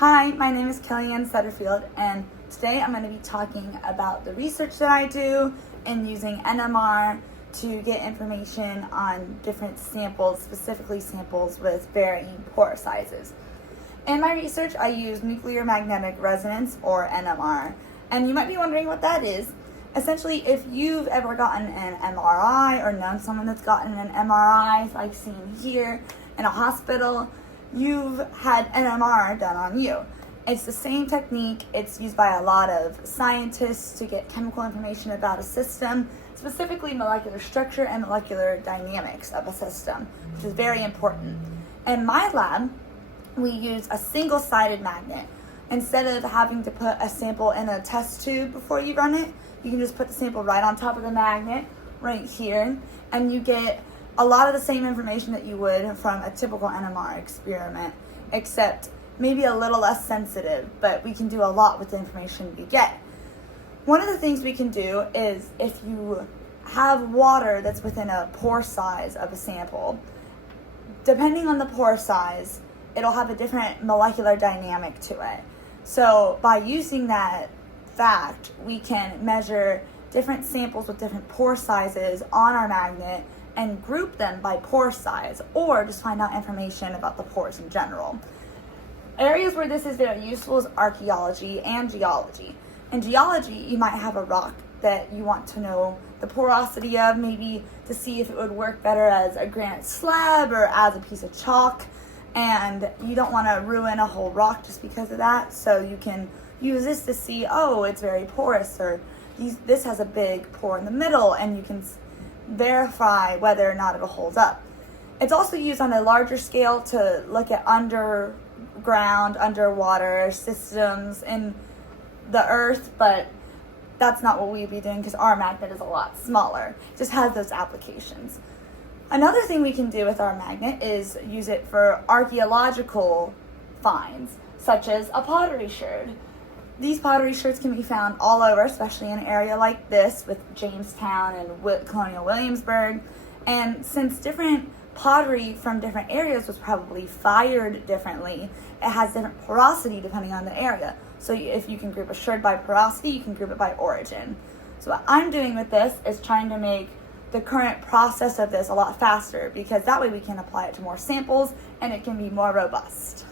Hi, my name is Kellyanne Sutterfield, and today I'm going to be talking about the research that I do in using NMR to get information on different samples, specifically samples with varying pore sizes. In my research, I use nuclear magnetic resonance, or NMR, and you might be wondering what that is. Essentially, if you've ever gotten an MRI or known someone that's gotten an MRI, like seen here in a hospital, you've had NMR done on you. It's the same technique. It's used by a lot of scientists to get chemical information about a system, specifically molecular structure and molecular dynamics of a system, which is very important. In my lab, we use a single-sided magnet. Instead of having to put a sample in a test tube before you run it, you can just put the sample right on top of the magnet, right here, and you get a lot of the same information that you would from a typical NMR experiment, except maybe a little less sensitive, but we can do a lot with the information we get. One of the things we can do is if you have water that's within a pore size of a sample, depending on the pore size, it'll have a different molecular dynamic to it. So by using that fact, we can measure different samples with different pore sizes on our magnet and group them by pore size, or just find out information about the pores in general. Areas where this is very useful is archaeology and geology. In geology, you might have a rock that you want to know the porosity of, maybe to see if it would work better as a granite slab or as a piece of chalk, and you don't want to ruin a whole rock just because of that, so you can use this to see, oh, it's very porous, or this has a big pore in the middle, and you can verify whether or not it'll hold up. It's also used on a larger scale to look at underground, underwater systems in the earth, but that's not what we'd be doing because our magnet is a lot smaller. It just has those applications. Another thing we can do with our magnet is use it for archaeological finds, such as a pottery sherd. These pottery sherds can be found all over, especially in an area like this with Jamestown and Colonial Williamsburg. And since different pottery from different areas was probably fired differently, it has different porosity depending on the area. So if you can group a sherd by porosity, you can group it by origin. So what I'm doing with this is trying to make the current process of this a lot faster, because that way we can apply it to more samples and it can be more robust.